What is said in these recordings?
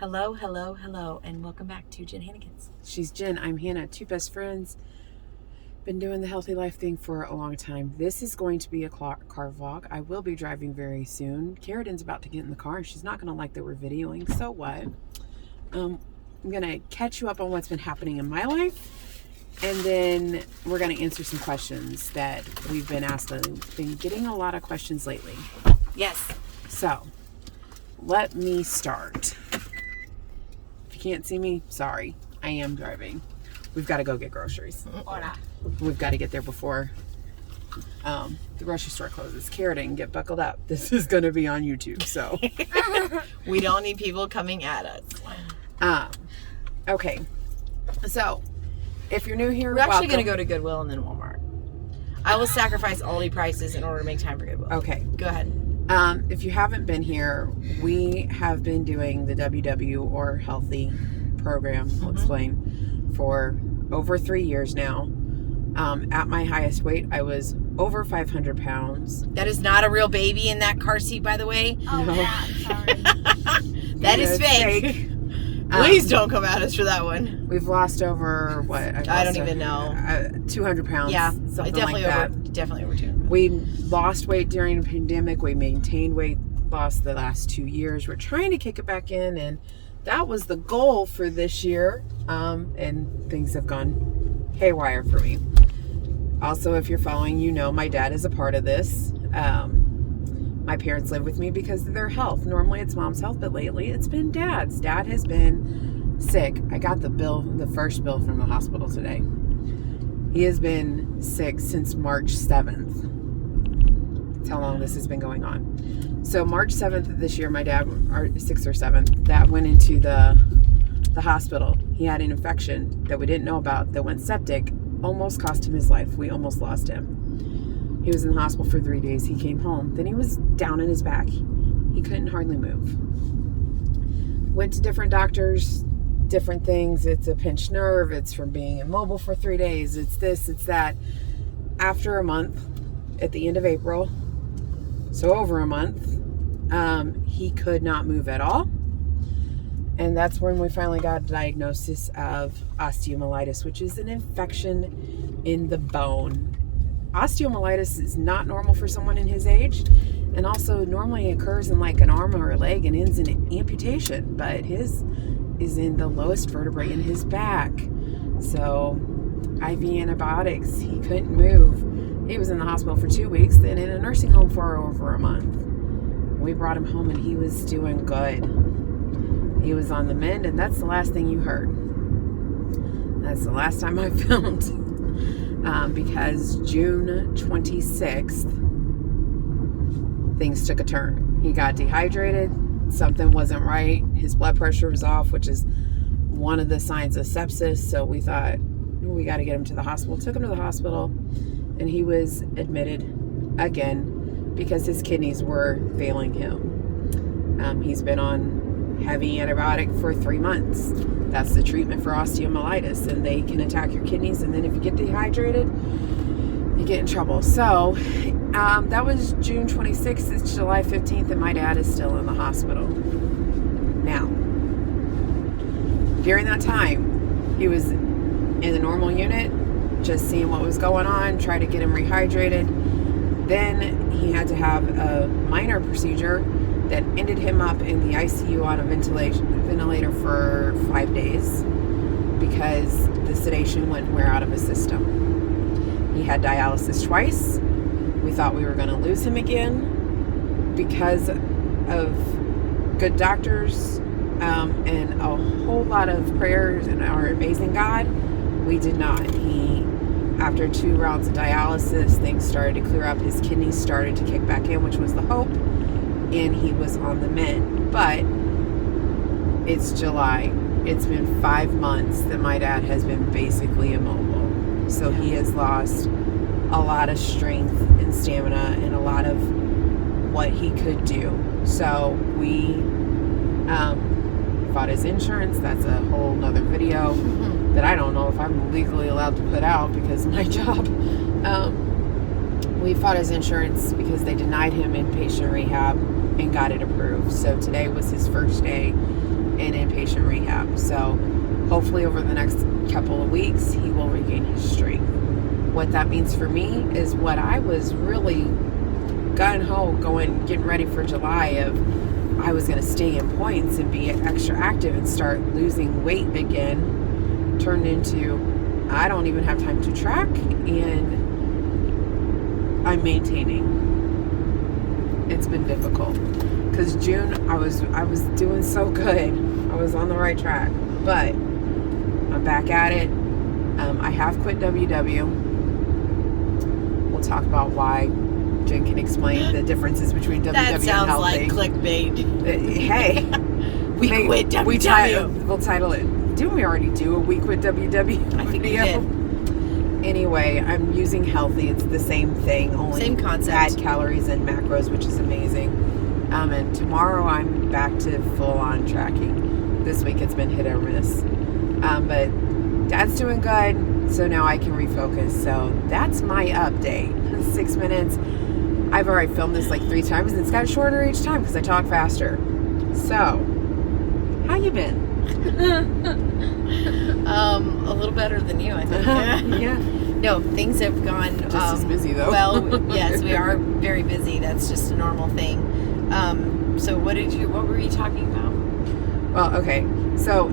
Hello, hello, hello, and welcome back to Jen Hannigans. She's Jen. I'm Hannah. Two best friends. Been doing the healthy life thing for a long time. This is going to be a car vlog. I will be driving very soon. Carradin's about to get in the car. She's not going to like that we're videoing. So what? I'm going to catch you up on what's been happening in my life. And then we're going to answer some questions that we've been asked. I've been getting a lot of questions lately. Yes. So let me start. If you can't see me, sorry. I am driving. We've got to go get groceries. Hola. We've got to get there before the grocery store closes. Carradin, get buckled up. This is going to be on YouTube, so. We don't need people coming at us. Okay. So, if you're new here, We're actually welcome. going to go to Goodwill and then Walmart. I will sacrifice Aldi prices in order to make time for Goodwill. Okay. Go ahead. If you haven't been here, we have been doing the WW or Healthy program, I'll explain, for over 3 years now. At my highest weight, I was over 500 pounds. That is not a real baby in that car seat, by the way. Oh, No. yeah, I'm sorry. That is It's fake. Please don't come at us for that one. We've lost over, what? I don't even know. 200 pounds. Yeah, something definitely like that. definitely over 200. We lost weight during the pandemic. We maintained weight loss the last 2 years. We're trying to kick it back in, and that was the goal for this year. And things have gone haywire for me. Also, if you're following, you know my dad is a part of this. My parents live with me because of their health. Normally it's mom's health, but lately it's been dad's. Dad has been sick. I got the first bill from the hospital today. He has been sick since March 7th. That's how long this has been going on. So March 7th of this year, my dad, or 6th or 7th, Dad went into the hospital. He had an infection that we didn't know about that went septic, almost cost him his life. We almost lost him. He was in the hospital for 3 days. He came home. Then he was down in his back. He couldn't hardly move. Went to different doctors, different things. It's a pinched nerve. It's from being immobile for 3 days. It's this, it's that. After a month, at the end of April, so over a month, he could not move at all. And that's when we finally got a diagnosis of osteomyelitis, which is an infection in the bone. Osteomyelitis is not normal for someone in his age, and also normally occurs in like an arm or a leg and ends in amputation, but his is in the lowest vertebrae in his back. So IV antibiotics, he couldn't move. He was in the hospital for 2 weeks, then in a nursing home for over a month. We brought him home and he was doing good. He was on the mend, and that's the last thing you heard. That's the last time I filmed. Because June 26th, things took a turn. He got dehydrated. Something wasn't right. His blood pressure was off, which is one of the signs of sepsis. So we thought, we got to get him to the hospital. Took him to the hospital, and he was admitted again because his kidneys were failing him. He's been on heavy antibiotic for 3 months. That's the treatment for osteomyelitis, and they can attack your kidneys, and then if you get dehydrated, you get in trouble. So that was June 26th. It's July 15th, and my dad is still in the hospital. Now, during that time, he was in the normal unit, just seeing what was going on, try to get him rehydrated. Then he had to have a minor procedure that ended him up in the ICU on a ventilator for 5 days because the sedation wouldn't wear out of his system. He had dialysis twice. We thought we were going to lose him again because of good doctors and a whole lot of prayers and our amazing God. We did not. After 2 rounds of dialysis, things started to clear up. His kidneys started to kick back in, which was the hope. And he was on the mend. But it's July. It's been 5 months that my dad has been basically immobile. So he has lost a lot of strength and stamina and a lot of what he could do. So we fought his insurance. That's a whole nother video that I don't know if I'm legally allowed to put out because of my job. We fought his insurance because they denied him inpatient rehab and got it approved. So today was his first day in inpatient rehab. So hopefully over the next couple of weeks, he will regain his strength. What that means for me is what I was really gung-ho getting ready for July of I was going to stay in points and be extra active and start losing weight again, turned into I don't even have time to track, and I'm maintaining. It's been difficult because June I was doing so good. I was on the right track, but I'm back at it. I have quit WW. We'll talk about why. Jen can explain the differences between WW That and sounds healthy. like clickbait. Hey, We quit WW. We'll title it. Didn't we already do a We Quit WW I think we video? did. Anyway, I'm using healthy. It's the same thing, only Same concept. add calories and macros, which is amazing. And tomorrow I'm back to full on tracking. This week it's been hit or miss. But Dad's doing good, so now I can refocus. So that's my update. 6 minutes. I've already filmed this like 3 times, and it's got shorter each time because I talk faster. So, how you been? A little better than you, I think. Yeah. No, things have gone Just as busy though. Well, yes, we are very busy. That's just a normal thing. So what were you talking about? Well, okay. So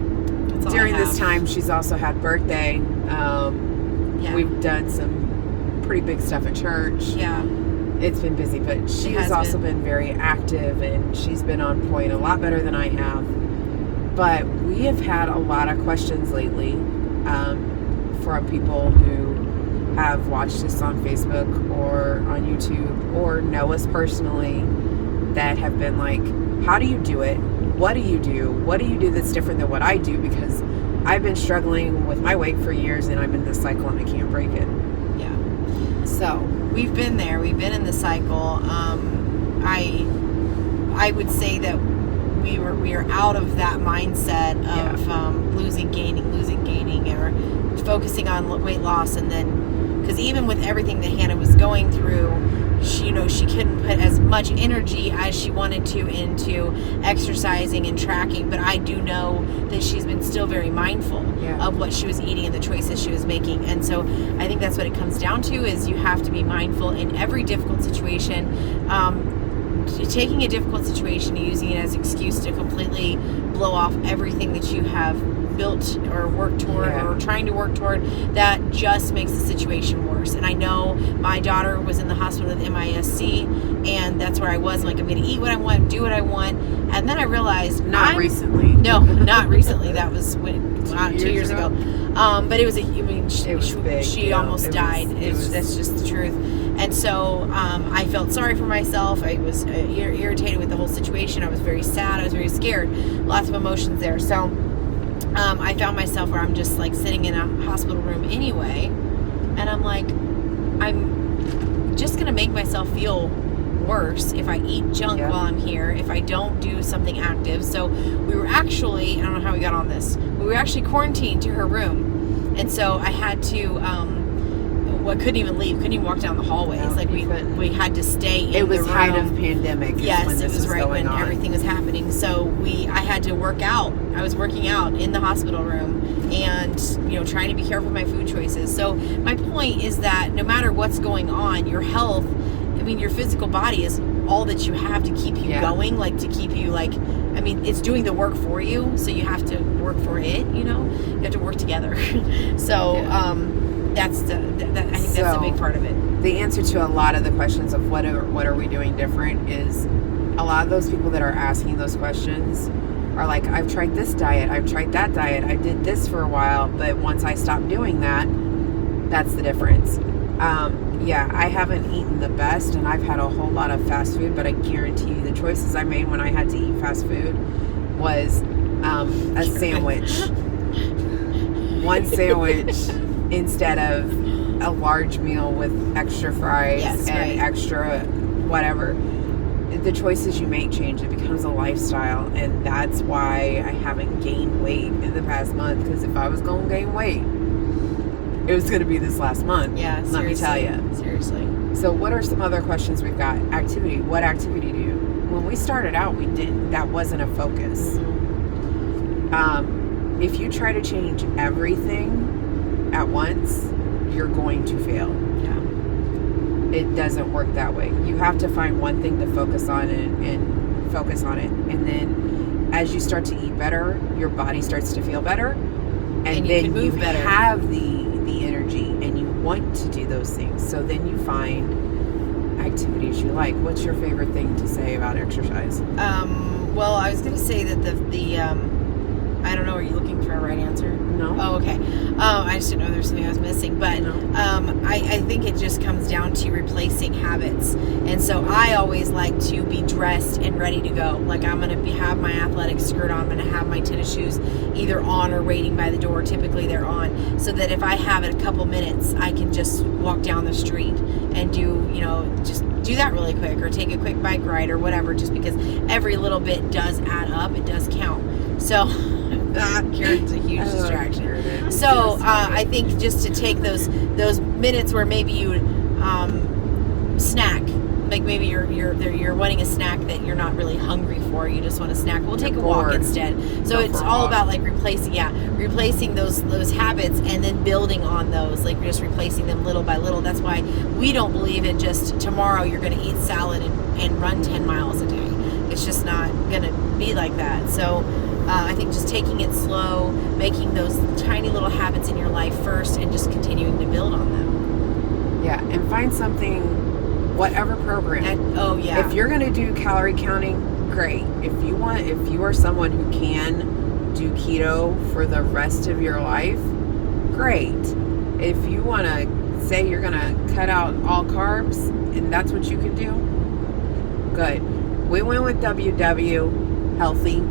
That's all I during this have. time, she's also had birthday. Yeah. We've done some pretty big stuff at church. Yeah. It's been busy, but she has has also been very active, and she's been on point a lot better than I have. But we have had a lot of questions lately from people who have watched us on Facebook or on YouTube or know us personally that have been like, how do you do it? What do you do? What do you do that's different than what I do? Because I've been struggling with my weight for years, and I'm in this cycle and I can't break it. Yeah. So we've been there. We've been in the cycle. I would say that we are out of that mindset of losing, gaining, or focusing on weight loss, and then because even with everything that Hannah was going through, she couldn't put as much energy as she wanted to into exercising and tracking. But I do know that she's been still very mindful of what she was eating and the choices she was making. And so I think that's what it comes down to, is you have to be mindful in every difficult situation. Taking a difficult situation and using it as an excuse to completely blow off everything that you have built or worked toward or trying to work toward, that just makes the situation worse. And I know my daughter was in the hospital with MIS-C, and that's where I was. I'm like, I'm going to eat what I want, do what I want. And then I realized Recently. No, not recently. That was 2 years ago. But it was big, she almost died. That's just the truth. And so I felt sorry for myself. I was irritated with the whole situation. I was very sad. I was very scared. Lots of emotions there. So I found myself where I'm just like sitting in a hospital room anyway, and I'm like, I'm just going to make myself feel worse if I eat junk while I'm here, if I don't do something active. So we were actually, I don't know how we got on this, we were actually quarantined to her room. And so I had to, couldn't even leave, couldn't even walk down the hallways. No, like we had to stay in the room. It was height of pandemic. Yes, when it was right when on. everything was happening. So I had to work out. I was working out in the hospital room, and trying to be careful with my food choices. So my point is that no matter what's going on, your health, your physical body is all that you have to keep you going, like to keep you it's doing the work for you, so you have to work for it, you have to work together. So I think that's a big part of it. The answer to a lot of the questions of what are we doing different is a lot of those people that are asking those questions are like, I've tried this diet, I've tried that diet, I did this for a while, but once I stopped doing that, that's the difference. I haven't eaten the best, and I've had a whole lot of fast food, but I guarantee you the choices I made when I had to eat fast food was a sandwich. One sandwich instead of a large meal with extra fries and extra whatever. The choices you make change. It becomes a lifestyle, and that's why I haven't gained weight in the past month, because if I was going to gain weight, it was going to be this last month. Yeah, let me tell you. Seriously. So what are some other questions we've got? Activity. What activity do you do? When we started out, we didn't. That wasn't a focus. If you try to change everything at once, you're going to fail. Yeah. It doesn't work that way. You have to find one thing to focus on and focus on it. And then as you start to eat better, your body starts to feel better. And you then can move you better. have the energy and you want to do those things. So then you find activities you like. What's your favorite thing to say about exercise? Well, I was going to say that the I don't know, are you looking for a right answer? No. Oh, okay. I just didn't know there was something I was missing. But No. I think it just comes down to replacing habits. And so I always like to be dressed and ready to go. Like I'm going to have my athletic skirt on. I'm going to have my tennis shoes either on or waiting by the door. Typically they're on. So that if I have a couple minutes, I can just walk down the street and just do that really quick or take a quick bike ride or whatever, just because every little bit does add up. It does count. So Karen's a huge distraction. So I think just to take those minutes where maybe you snack, like maybe you're wanting a snack that you're not really hungry for, you just want a snack. We'll take a walk instead. So it's all about like replacing those habits and then building on those, like just replacing them little by little. That's why we don't believe in just tomorrow you're going to eat salad and run 10 miles a day. It's just not going to be like that. So I think just taking it slow, making those tiny little habits in your life first, and just continuing to build on them. Yeah, and find something, whatever program. If you're going to do calorie counting, great. If you are someone who can do keto for the rest of your life, great. If you want to say you're going to cut out all carbs and that's what you can do, good. We went with WW Healthy,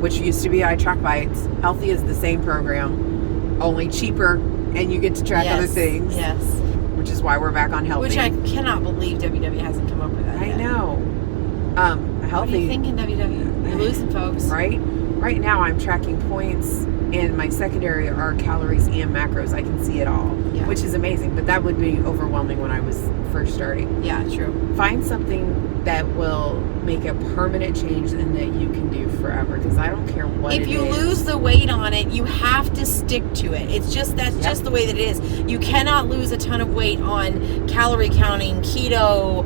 which used to be iTrack Bites. Healthy is the same program, only cheaper, and you get to track other things. Yes. Which is why we're back on Healthy. Which I cannot believe WW hasn't come up with that I yet. know. Healthy. What are you thinking, WW? You're losing folks. Right? Right now I'm tracking points, and my secondary are calories and macros. I can see it all, which is amazing. But that would be overwhelming when I was first starting. Yeah, true. Find something that will make a permanent change and that you can do forever, because I don't care what if you lose the weight on it, you have to stick to it. It's just just the way that it is. You cannot lose a ton of weight on calorie counting, keto,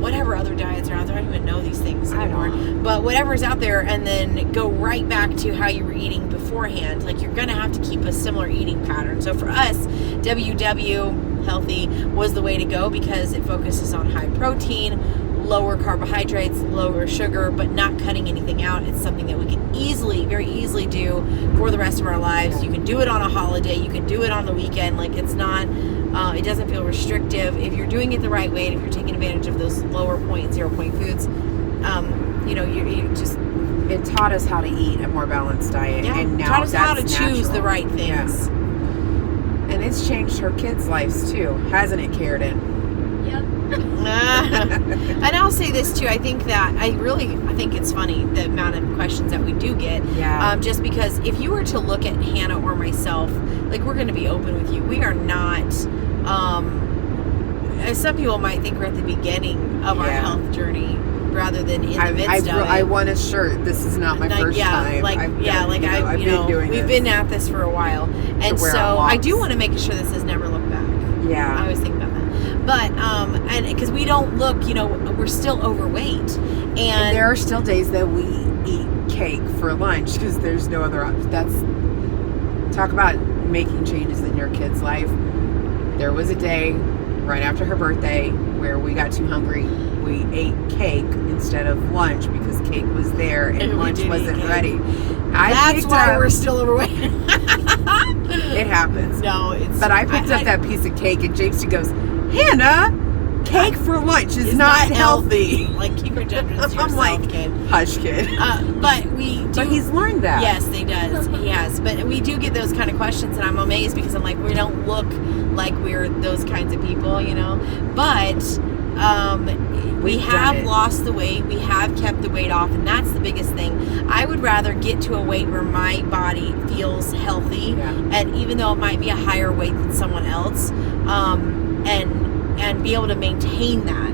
whatever other diets are out there. I don't even know these things anymore. But whatever's out there, and then go right back to how you were eating beforehand. Like, you're gonna have to keep a similar eating pattern. So for us, WW Healthy was the way to go, because it focuses on high protein, lower carbohydrates, lower sugar, but not cutting anything out. It's something that we can very easily do for the rest of our lives. You can do it on a holiday, you can do it on the weekend. Like, it's not, it doesn't feel restrictive if you're doing it the right way, and if you're taking advantage of those lower point, 0 point foods. It taught us how to eat a more balanced diet, and now taught us how to that's choose the natural. right things. And it's changed her kids' lives too, hasn't it, Karen? Yep. And I'll say this too. I think it's funny the amount of questions that we do get. Yeah. Just because if you were to look at Hannah or myself, like, we're going to be open with you. We are not. As some people might think we're at the beginning of our health journey, rather than in the midst of it. I want a shirt. This is not my first time. I've been doing we've been at this for a while, and so I do want to make sure this has never looked back. Yeah. I always think about that. But and because we don't look, we're still overweight, and there are still days that we eat cake for lunch because there's no other option. Talk about making changes in your kid's life. There was a day right after her birthday where we got too hungry. We ate cake instead of lunch because cake was there and lunch wasn't ready. That's why we're still overweight. It happens. No, it's. But I picked up that piece of cake, and James goes, "Hannah, cake for lunch is not healthy." Like, keep your judgments to yourself, I'm like, kid. Hush, kid. But we do. But he's learned that. Yes, he does. He has. But we do get those kind of questions, and I'm amazed, because I'm like, we don't look like we're those kinds of people, But we have lost the weight. We have kept the weight off, and that's the biggest thing. I would rather get to a weight where my body feels healthy, and even though it might be a higher weight than someone else, and be able to maintain that,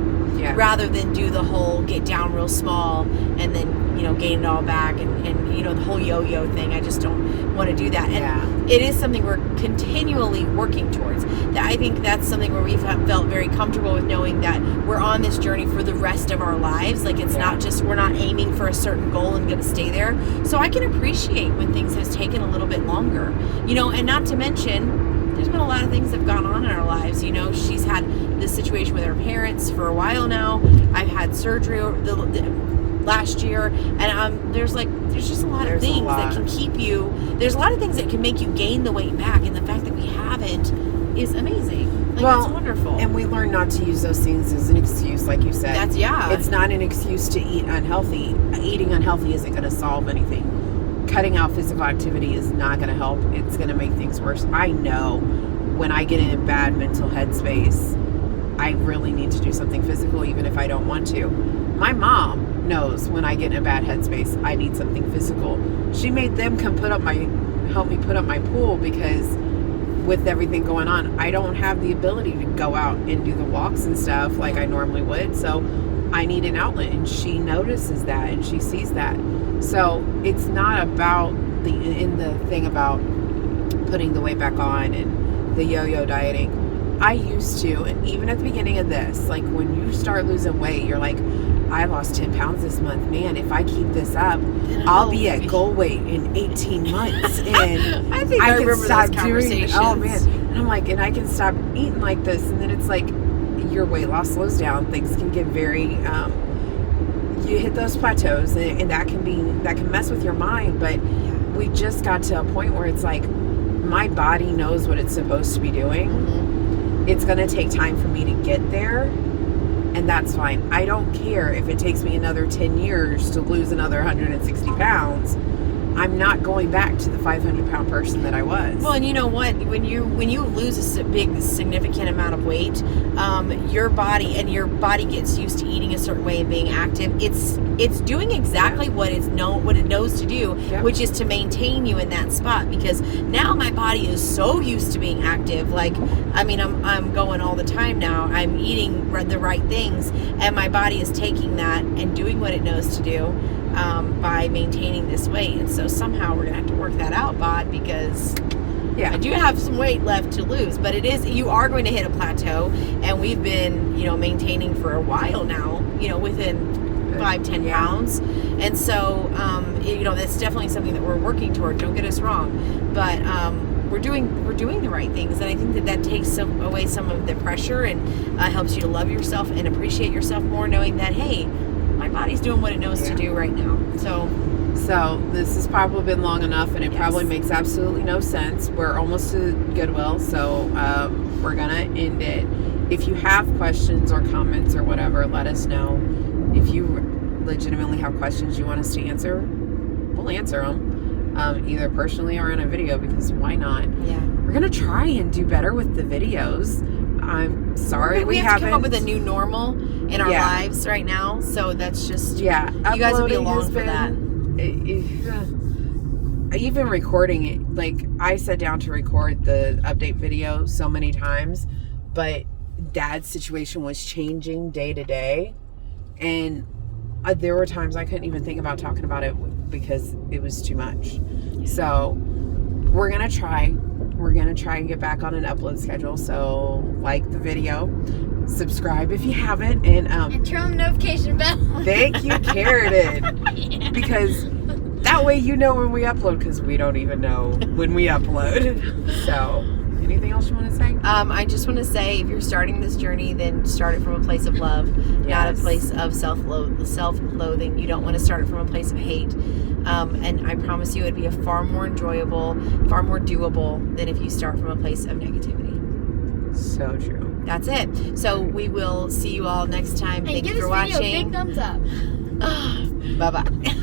rather than do the whole get down real small and then gain it all back and the whole yo-yo thing. I just don't want to do that. And it is something we're continually working towards. I think that's something where we've felt very comfortable with knowing that we're on this journey for the rest of our lives. Like it's not just, we're not aiming for a certain goal and going to stay there. So I can appreciate when things has taken a little bit longer, and not to mention, there's been a lot of things that have gone on in our lives. She's had this situation with her parents for a while now. I've had surgery last year, and there's just a lot of things that can keep you. There's a lot of things that can make you gain the weight back, and the fact that we haven't is amazing. It's wonderful. And we learn not to use those things as an excuse, like you said. It's not an excuse to eat unhealthy. Eating unhealthy isn't going to solve anything. Cutting out physical activity is not going to help. It's going to make things worse. I know when I get in a bad mental headspace, I really need to do something physical, even if I don't want to. My mom knows when I get in a bad headspace, I need something physical. She made them come help me put up my pool, because with everything going on, I don't have the ability to go out and do the walks and stuff like I normally would. So I need an outlet, and she notices that and she sees that. So it's not about the thing about putting the weight back on and the yo-yo dieting. I used to, and even at the beginning of this, like when you start losing weight, you're like, I lost 10 pounds this month. Man, if I keep this up, I'll be at goal weight in 18 months. And I think I can remember stop those conversations. Oh man. And I'm like, and I can stop eating like this. And then it's like your weight loss slows down. Things can get very, you hit those plateaus, and that can mess with your mind. But we just got to a point where it's like, my body knows what it's supposed to be doing. Mm-hmm. It's going to take time for me to get there. And that's fine. I don't care if it takes me another 10 years to lose another 160 pounds. I'm not going back to the 500-pound person that I was. Well, and you know what? When you lose a big, significant amount of weight, your body gets used to eating a certain way and being active. It's doing exactly what it knows to do, which is to maintain you in that spot. Because now my body is so used to being active. Like, I mean, I'm going all the time now. I'm eating the right things, and my body is taking that and doing what it knows to do. By maintaining this weight. And so somehow we're gonna have to work that out, Bod, because I do have some weight left to lose, but you are going to hit a plateau, and we've been maintaining for a while now, within 5-10 pounds. And so that's definitely something that we're working toward, don't get us wrong, but we're doing the right things, and I think that takes away some of the pressure, and helps you to love yourself and appreciate yourself more, knowing that, hey, my body's doing what it knows to do right now. So this has probably been long enough, and it probably makes absolutely no sense. We're almost to Goodwill, so we're gonna end it. If you have questions or comments or whatever, let us know. If you legitimately have questions you want us to answer, we'll answer them, either personally or in a video, because why not? We're gonna try and do better with the videos. I'm sorry we have to come up with a new normal in our lives right now, so that's just you guys will be along for that. Even recording it, like I sat down to record the update video so many times, but Dad's situation was changing day to day, and there were times I couldn't even think about talking about it because it was too much. So we're gonna try and get back on an upload schedule. So like the video, subscribe if you haven't, and turn on the notification bell. Thank you, Carradine. Because that way you know when we upload, because we don't even know when we upload. So anything else you want to say? I just want to say, if you're starting this journey, then start it from a place of love, not a place of self-loathing. You don't want to start it from a place of hate. And I promise you, it'd be a far more enjoyable, far more doable than if you start from a place of negativity. So true. That's it. So we will see you all next time. Thank you for watching. Give this video a big thumbs up. Bye-bye.